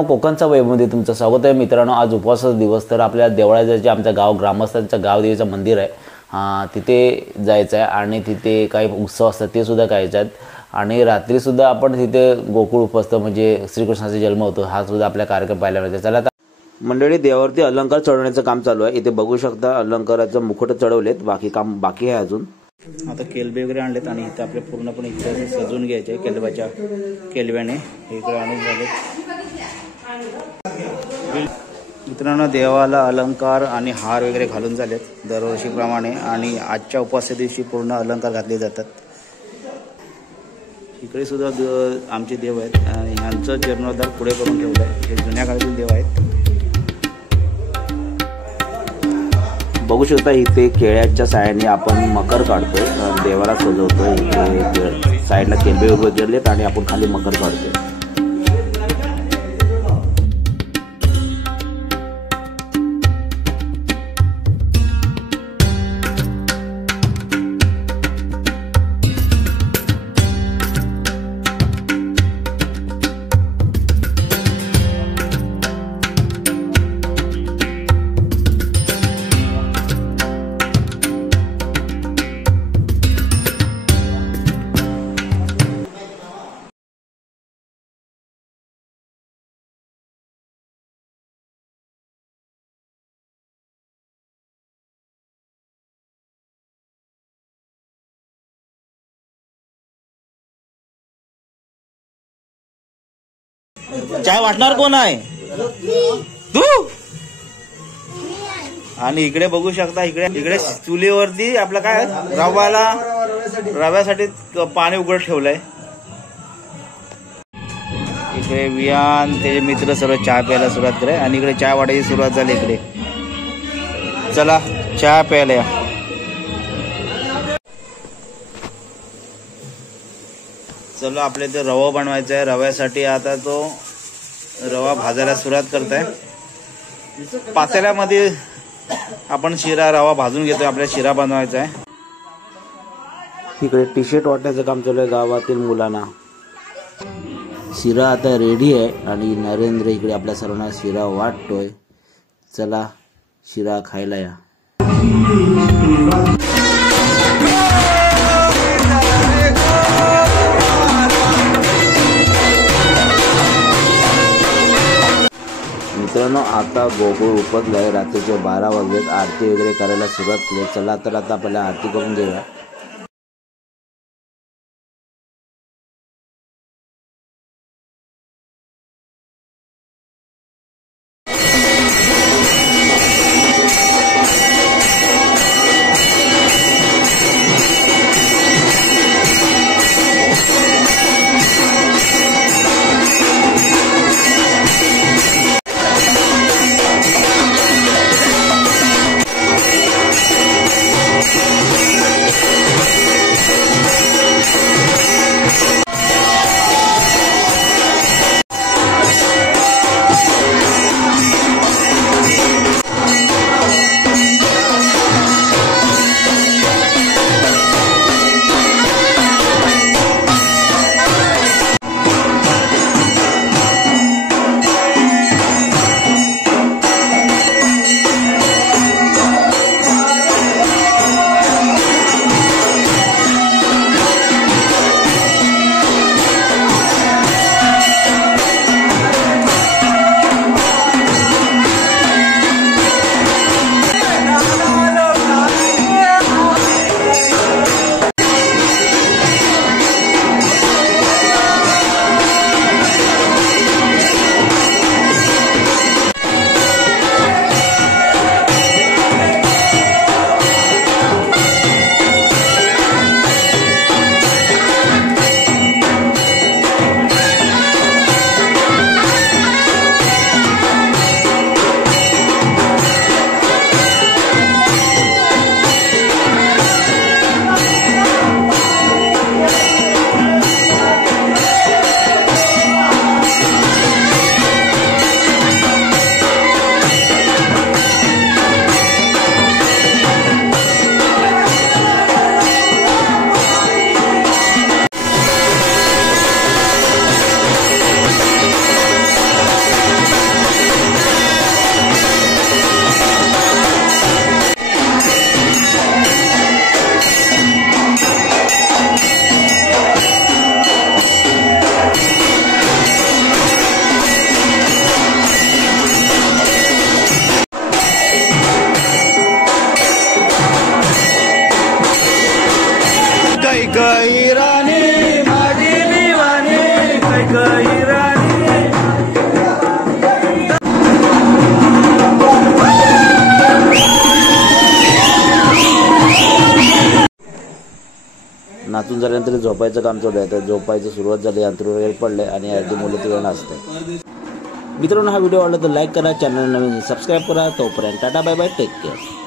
कोकणचा वैभवमध्ये तुमचं स्वागत आहे मित्रांनो। आज उपवासाचा दिवस, तर आपल्या देवळाचं जे आमच्या ग्रामस्थांचं गावदेवीचं मंदिर आहे तिथे जायचं आहे आणि तिथे काही उत्सव असतात ते सुद्धा करायचे आहेत। आणि रात्री सुद्धा आपण तिथे गोकुळ उपस्थ म्हणजे श्रीकृष्णाचा जन्म होतो हा सुद्धा आपल्या कार्यक्रम पाहायला मिळतो। चला आता मंडळी, देवावरती अलंकार चढवण्याचं काम चालू आहे। इथे बघू शकता अलंकाराचं मुकुट चढवलेत, बाकी काम बाकी आहे अजून। आता केलबे वगैरे आणलेत आणि इथे आपले पूर्णपणे इथे सजवून घ्यायचे केलब्याच्या केलब्याने इकडे आणून झाले। मित्रांनो, देवाला अलंकार आणि हार वगैरे घालून झालेत दरवर्षीप्रमाणे आणि आजच्या उपवासा दिवशी पूर्ण अलंकार घातले जातात। इकडे सुद्धा आमचे देव आहेत आणि यांचं जीर्णोद्धार पुढे करून ठेवलं आहे। हे जुन्या काळातील देव आहेत। बघू शकता इथे केळ्याच्या साह्याने आपण मकर काढतोय, देवाला सजवतोय। इथे साईडला केंबे उभारलेत आणि आपण खाली मकर काढतोय। चाय वाटणार कोण आहे? तू। आणि इकडे बघू शकता इकडे चुलीवरती आपलं काय रव्यासाठी पाणी उघड ठेवलंय। इकडे वियान ते मित्र सर्व चहा प्यायला सुरुवात करे आणि इकडे चहा वाटायची सुरुवात झाली। इकडे चला चहा प्यायला या। चलो आपल्या इथे रवा बनवायचा आहे। रव्यासाठी आता तो रवा भाजायला सुरुवात करताय। पातेल्यामध्ये आपण रवा भाजून घेतोय, आपल्याला शिरा बनवायचा आहे। इकडे टी शर्ट वाटण्याचं काम चालू आहे गावातील मुलांना। शिरा आता रेडी आहे आणि नरेंद्र इकडे आपल्या सर्वांना शिरा वाटतोय। चला शिरा खायला या। मित्रांनो, आता गोकुळ उपसलाय, रात्रीचे 12 वाजलेत, आरती वगैरे करायला सुरुवात केली। चला तर आता आपल्याला आरती करून घेऊया। कैकई राणी माझी दिवाणी कैकई राणी. नाचून झाल्यानंतर झोपायचं काम चालू आहे. तर झोपायचं सुरुवात झाली, अंतर वगैरे पडले आणि अर्धी मुलं तिकडे नाचते. मित्रांनो, हा व्हिडिओ आवडला तर लाईक करा, चॅनल नवीन सबस्क्राईब करा. तोपर्यंत ta-ta bye bye, take care.